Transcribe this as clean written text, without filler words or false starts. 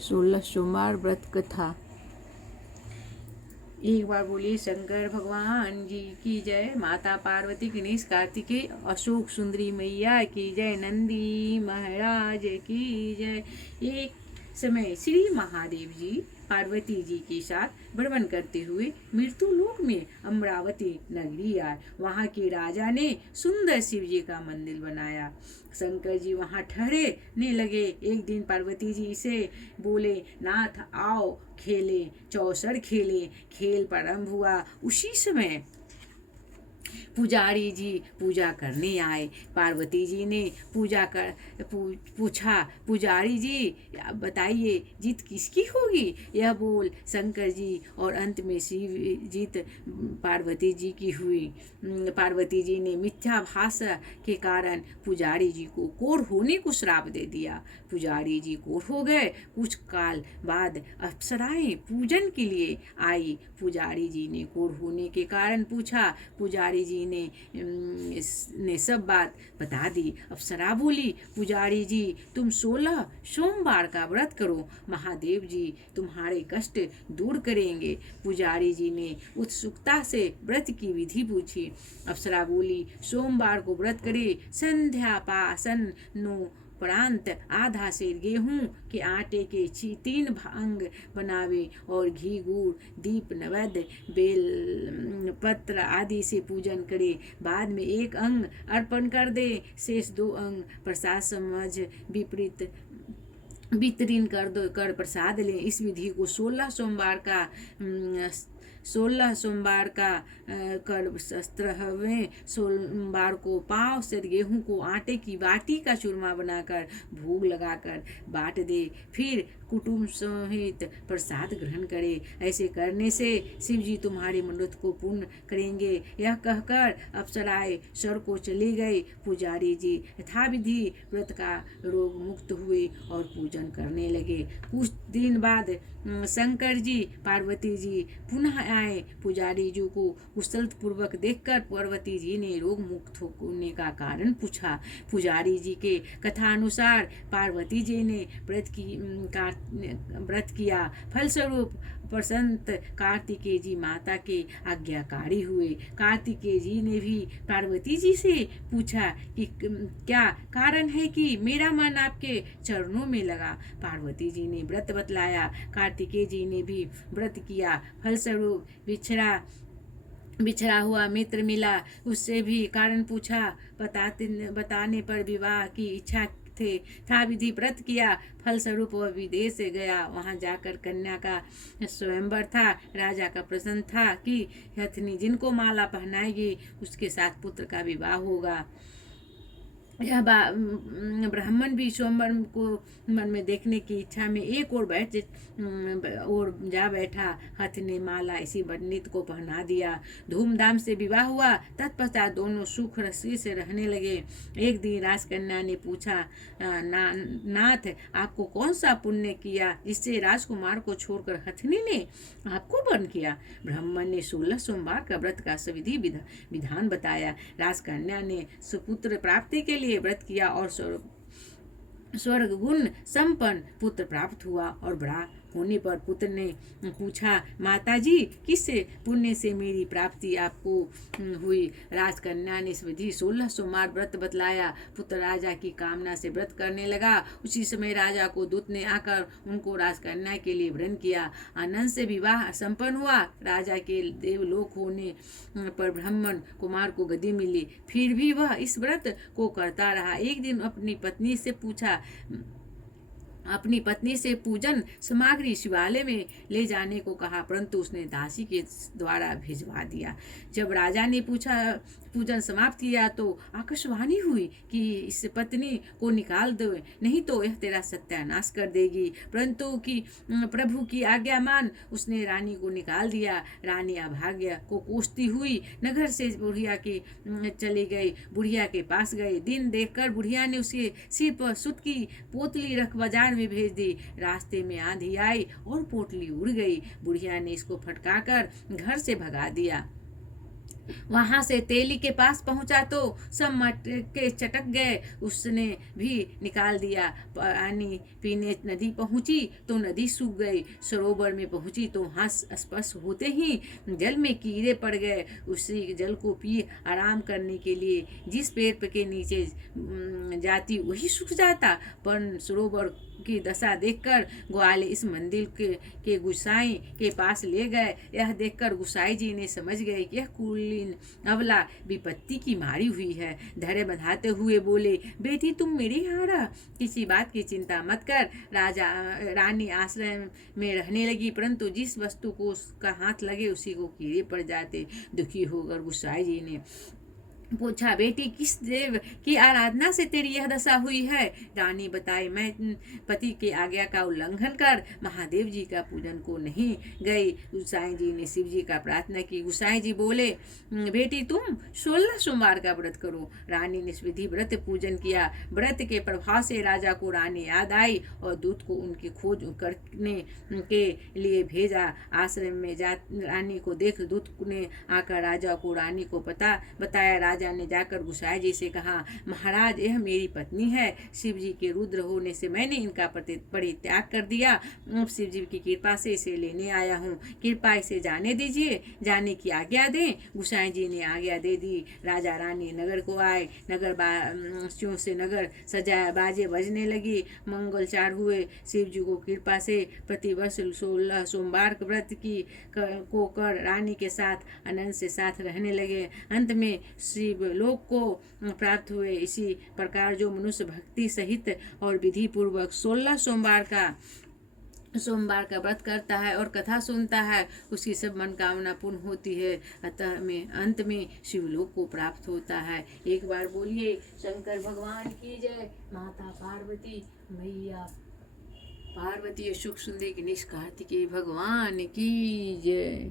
16 सोमवार व्रत कथा। एक बार बोली शंकर भगवान जी की जय, माता पार्वती गणेश कार्तिकेय अशोक सुंदरी मैया की जय, नंदी महाराज की जय। एक समय श्री महादेव जी पार्वती जी के साथ भ्रमण करते हुए मृत्यु लोक में अमरावती नगरी आए। वहाँ के राजा ने सुंदर शिव जी का मंदिर बनाया। शंकर जी वहाँ ठहरने लगे। एक दिन पार्वती जी से बोले, नाथ आओ खेले, चौसर खेले। खेल प्रारंभ हुआ। उसी समय पुजारी जी पूजा करने आए। पार्वती जी ने पूछा, पुजारी जी बताइए जीत किसकी होगी? यह बोल शंकर जी और अंत में शिव जीत पार्वती जी की हुई। पार्वती जी ने मिथ्याभास के कारण पुजारी जी को कोढ़ होने को श्राप दे दिया। पुजारी जी कोढ़ हो गए। कुछ काल बाद अप्सराएं पूजन के लिए आई। पुजारी जी ने कोढ़ होने के कारण पूछा। पुजारी जी ने सब बात बता दी। अप्सरा बोली, पुजारी जी तुम 16 सोमवार का व्रत करो, महादेव जी तुम्हारे कष्ट दूर करेंगे। पुजारी जी ने उत्सुकता से व्रत की विधि पूछी। अप्सरा बोली, सोमवार को व्रत करे, संध्या पासन नो उपरांत आधा सेर गेहूं के आटे के 3 अंग बनावे और घी गुड़ दीप नैवेद्य बेल पत्र आदि से पूजन करे। बाद में 1 अंग अर्पण कर दे, शेष 2 अंग प्रसाद समझ विपरीत वितरण कर प्रसाद लें। इस विधि को 16 सोमवार का कर 17वें सोमवार को पाव से गेहूं को आटे की बाटी का चूरमा बनाकर भोग लगाकर बांट दे, फिर कुटुंब सहित प्रसाद ग्रहण करे। ऐसे करने से शिव जी तुम्हारे मन्नत को पूर्ण करेंगे। यह कहकर अप्सराएं स्वर को चली गई। पुजारी जी यथाविधि व्रत का रोग मुक्त हुए और पूजन करने लगे। कुछ दिन बाद शंकर जी पार्वती जी पुनः आए। पुजारी जी को कुशल पूर्वक देखकर पार्वती जी ने रोग मुक्त होने का कारण पूछा। पुजारी जी के कथानुसार पार्वती जी ने व्रत किया। फलस्वरूप प्रसन्न कार्तिकेय जी माता के आज्ञाकारी हुए। कार्तिकेय जी ने भी पार्वती जी से पूछा कि क्या कारण है कि मेरा मन आपके चरणों में लगा। पार्वती जी ने व्रत बतलाया। कार्तिकेय जी ने भी व्रत किया। फलस्वरूप बिछड़ा हुआ मित्र मिला, उससे भी कारण पूछा। बताने पर विवाह की इच्छा था विधि व्रत किया। फलस्वरूप वह विदेश से गया। वहां जाकर कन्या का स्वयंवर था। राजा का प्रसन्न था कि हथनी जिनको माला पहनाएगी उसके साथ पुत्र का विवाह होगा। यह ब्राह्मण भी सोमवार को मन में देखने की इच्छा में एक और जा बैठा। हथ ने माला इसी पंडित को पहना दिया। धूमधाम से विवाह हुआ। तत्पश्चात दोनों सुख रस्सी से रहने लगे। एक दिन राजकन्या ने पूछा, नाथ आपको कौन सा पुण्य किया जिससे राजकुमार को छोड़कर हथनी ने आपको वर्ण किया? ब्राह्मण ने 16 सोमवार का व्रत का सविधि विधान बताया। राजकन्या ने सुपुत्र प्राप्ति के लिए व्रत किया और स्वर्ग गुण संपन्न पुत्र प्राप्त हुआ। और बड़ा होने पर पुत्र ने पूछा, माताजी किस पुण्य से मेरी प्राप्ति आपको हुई? राजकन्या ने इस विधि 16 सोमवार व्रत बतलाया। पुत्र राजा की कामना से व्रत करने लगा। उसी समय राजा को दूत ने आकर उनको राजकन्या के लिए वरण किया। आनंद से विवाह संपन्न हुआ। राजा के देवलोक होने पर ब्राह्मण कुमार को गति मिली। फिर भी वह इस व्रत को करता रहा। एक दिन अपनी पत्नी से पूजन सामग्री शिवालय में ले जाने को कहा, परंतु उसने दासी के द्वारा भिजवा दिया। जब राजा ने पूजन समाप्त किया तो आकाशवाणी हुई कि इस पत्नी को निकाल दो, नहीं तो यह तेरा सत्यानाश कर देगी। परंतु कि प्रभु की आज्ञा मान उसने रानी को निकाल दिया। रानी अभाग्य को कोसती हुई नगर से बुढ़िया की चली गई। बुढ़िया के पास गई। दिन देखकर बुढ़िया ने उसके सिर पर सूत की पोतली रख बाजार में भेज दी। रास्ते में आंधी आई और पोटली उड़ गई। बुढ़िया ने इसको फटकाकर घर से भगा दिया। वहां से तेली के पास पहुंचा तो सब मटके चटक गए, उसने भी निकाल दिया। पानी पीने नदी पहुंची तो नदी सूख गई, सरोवर में पहुंची तो वहां स्पर्श होते ही जल में कीड़े पड़ गए। उसी जल को पी आराम करने के लिए जिस पेड़ के नीचे जाती वही सूख जाता। पर सरोवर की दशा देखकर ग्वाले इस मंदिर के गुसाई के पास ले गए। यह देखकर गुसाई जी ने समझ गए कि यह कुलीन अबला विपत्ति की मारी हुई है। धैर्य बंधाते हुए बोले, बेटी तुम मेरे यहाँ रह, किसी बात की चिंता मत कर। रानी आश्रय में रहने लगी, परंतु जिस वस्तु को उसका हाथ लगे उसी को कीड़े पड़ जाते। दुखी होकर गुसाई जी ने पूछा, बेटी किस देव की आराधना से तेरी यह दशा हुई है? रानी बताई, मैं पति के आज्ञा का उल्लंघन कर महादेव जी का पूजन को नहीं गई। गुसाई जी ने शिव जी का प्रार्थना की। गुसाई जी बोले, बेटी तुम 16 सोमवार का व्रत करो। रानी ने विधि व्रत पूजन किया। व्रत के प्रभाव से राजा को रानी याद आई और दूत को उनकी खोज करने के लिए भेजा। आश्रम में जा रानी को देख दूत ने आकर राजा को रानी को पता बताया। राजा ने जाकर गुसाई जी से कहा, महाराज यह मेरी पत्नी है, शिव जी के रुद्र होने से मैंने इनका परित्याग कर दिया। अब शिव जी की कृपा से इसे लेने आया हूँ, कृपा इसे जाने दीजिए, जाने की आज्ञा दें। गुसाई जी ने आज्ञा दे दी। राजा रानी नगर को आए। नगर वासियों से नगर सजाया, बाजे बजने लगी, मंगलचार हुए। शिव जी को कृपा से प्रतिवर्ष 16 सोमवार व्रत को कर रानी के साथ आनंद से साथ रहने लगे। अंत में शिव लोक को प्राप्त हुए। इसी प्रकार जो मनुष्य भक्ति सहित और विधि पूर्वक 16 सोमवार का व्रत करता है और कथा सुनता है, उसकी सब मनकामना पूर्ण होती है। अतः में अंत में शिवलोक को प्राप्त होता है। एक बार बोलिए शंकर भगवान की जय। माता पार्वती मैया पार्वती सुख सुंदरी गणेश कार्तिकेय भगवान की जय।